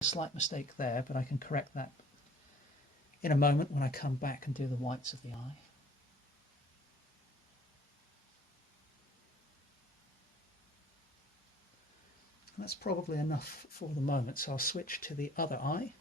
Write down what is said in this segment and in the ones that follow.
A slight mistake there, but I can correct that in a moment when I come back and do the whites of the eye. And that's probably enough for the moment, so I'll switch to the other eye.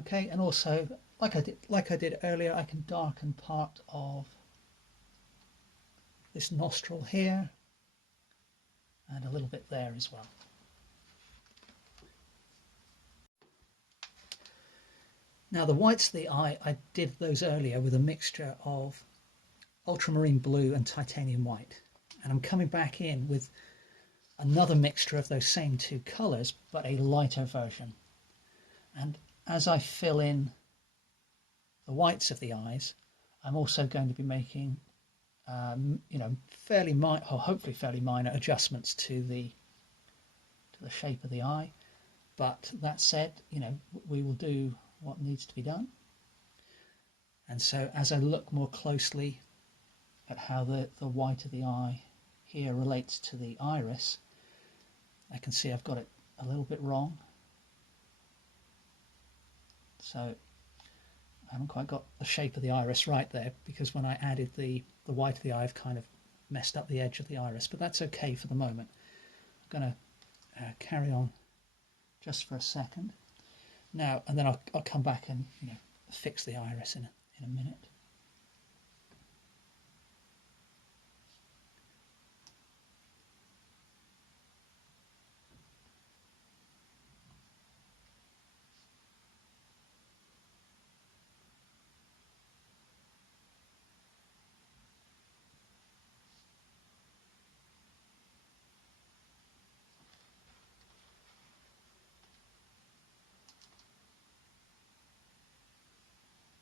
Okay, and also, like I did earlier, I can darken part of this nostril here and a little bit there as well. Now the whites of the eye, I did those earlier with a mixture of ultramarine blue and titanium white, and I'm coming back in with another mixture of those same two colours but a lighter version. And as I fill in the whites of the eyes, I'm also going to be making fairly minor, or hopefully fairly minor adjustments to the shape of the eye. But that said, we will do what needs to be done. And so as I look more closely at how the white of the eye here relates to the iris, I can see I've got it a little bit wrong. So I haven't quite got the shape of the iris right there, because when I added the white of the eye, I've kind of messed up the edge of the iris, but that's okay for the moment. I'm going to carry on just for a second now, and then I'll come back and fix the iris in a minute.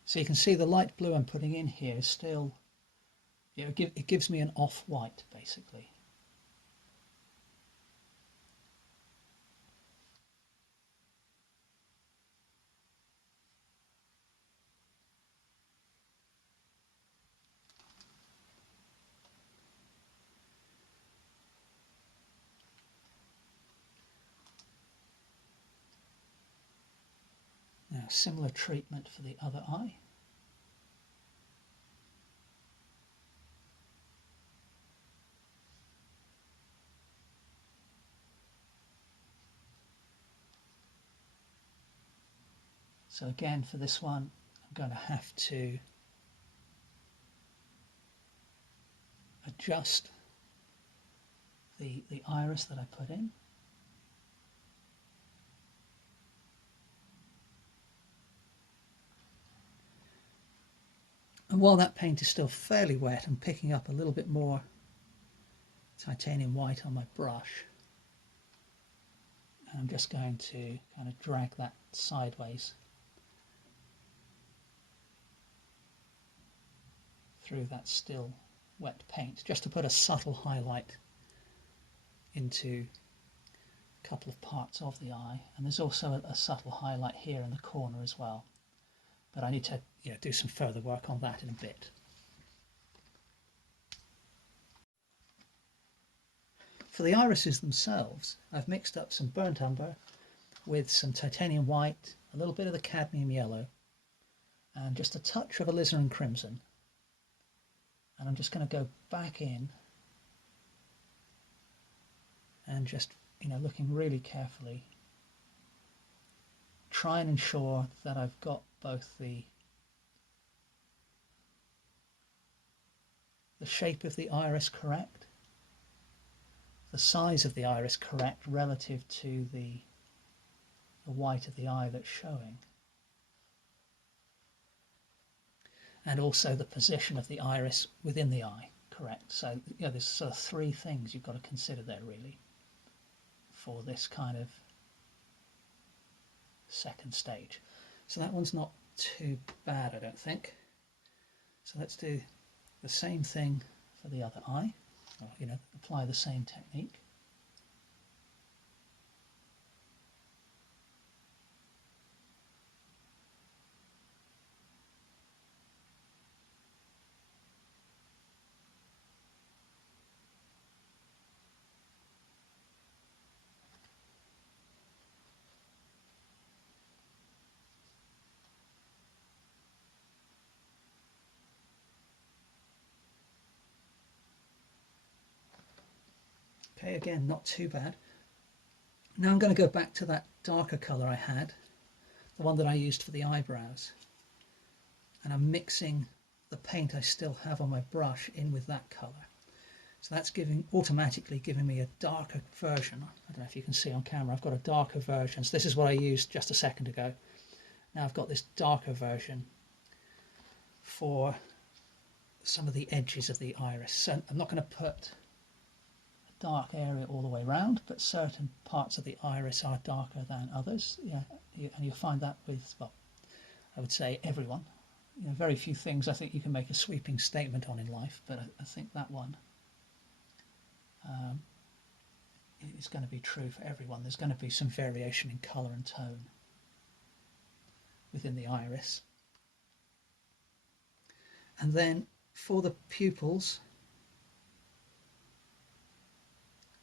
So you can see the light blue I'm putting in here is still, it gives me an off-white basically. Now, similar treatment for the other eye. So again, for this one, I'm going to have to adjust the iris that I put in. And while that paint is still fairly wet, I'm picking up a little bit more titanium white on my brush. And I'm just going to kind of drag that sideways through that still wet paint, just to put a subtle highlight into a couple of parts of the eye. And there's also a subtle highlight here in the corner as well. But I need to do some further work on that in a bit. For the irises themselves, I've mixed up some burnt umber with some titanium white, a little bit of the cadmium yellow, and just a touch of alizarin crimson. And I'm just going to go back in and just, looking really carefully, try and ensure that I've got both the shape of the iris correct, the size of the iris correct relative to the white of the eye that's showing, and also the position of the iris within the eye correct. So yeah, there's sort of three things you've got to consider there really for this kind of second stage. So that one's not too bad, I don't think. So let's do the same thing for the other eye, or, apply the same technique. Okay, again, not too bad. Now I'm going to go back to that darker colour I had, the one that I used for the eyebrows, and I'm mixing the paint I still have on my brush in with that colour. So that's automatically giving me a darker version. I don't know if you can see on camera, I've got a darker version. So this is what I used just a second ago. Now I've got this darker version for some of the edges of the iris. So I'm not going to put dark area all the way around, but certain parts of the iris are darker than others. Yeah, and you'll find that with, well, I would say everyone. Very few things I think you can make a sweeping statement on in life, but I think that one is going to be true for everyone. There's going to be some variation in colour and tone within the iris. And then for the pupils,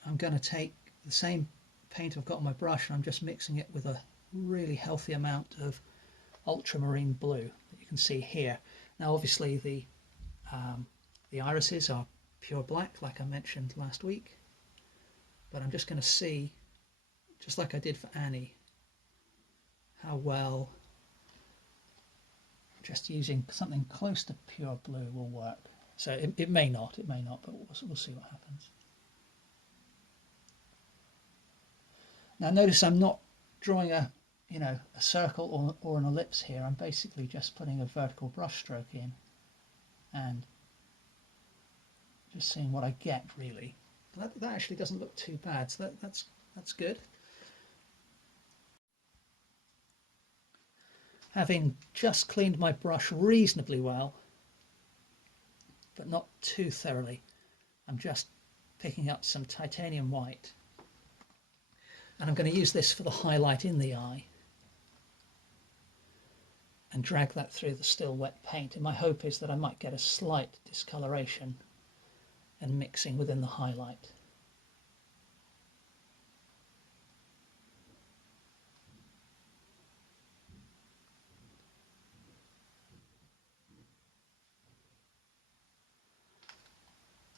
I'm going to take the same paint I've got on my brush and I'm just mixing it with a really healthy amount of ultramarine blue that you can see here. Now obviously the irises are pure black like I mentioned last week, but I'm just going to see, just like I did for Annie, how well just using something close to pure blue will work. So it may not, but we'll see what happens. Now notice I'm not drawing a circle or an ellipse here. I'm basically just putting a vertical brush stroke in and just seeing what I get really. That actually doesn't look too bad, so that's good. Having just cleaned my brush reasonably well, but not too thoroughly, I'm just picking up some titanium white. And I'm going to use this for the highlight in the eye and drag that through the still wet paint. And my hope is that I might get a slight discoloration and mixing within the highlight.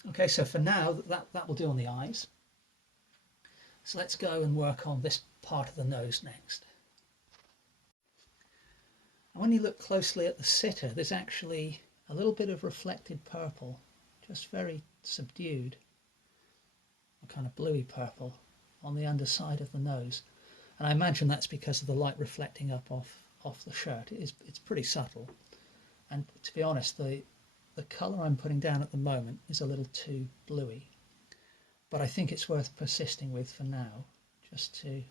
Okay, so for now that will do on the eyes. So let's go and work on this part of the nose next. And when you look closely at the sitter, there's actually a little bit of reflected purple, just very subdued, a kind of bluey purple on the underside of the nose. And I imagine that's because of the light reflecting up off the shirt. It's pretty subtle. And to be honest, the colour I'm putting down at the moment is a little too bluey. But I think it's worth persisting with for now, just to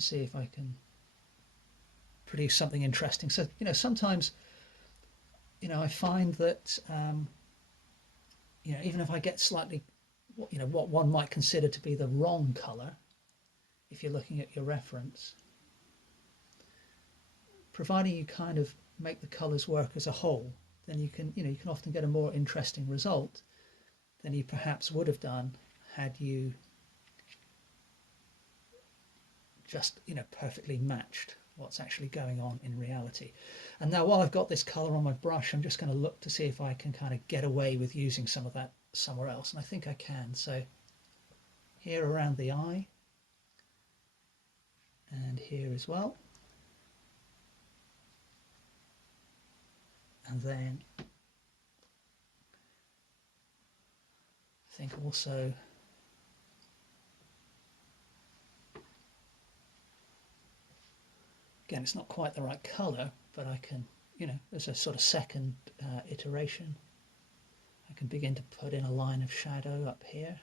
see if I can produce something interesting. So sometimes I find that even if I get slightly what one might consider to be the wrong color, if you're looking at your reference, providing you kind of make the colors work as a whole, then you can often get a more interesting result than you perhaps would have done had you just perfectly matched what's actually going on in reality. And now while I've got this color on my brush, I'm just going to look to see if I can kind of get away with using some of that somewhere else, and I think I can. So here around the eye and here as well, and then I think also again, it's not quite the right colour, but I can you know, as a sort of second iteration, I can begin to put in a line of shadow up here.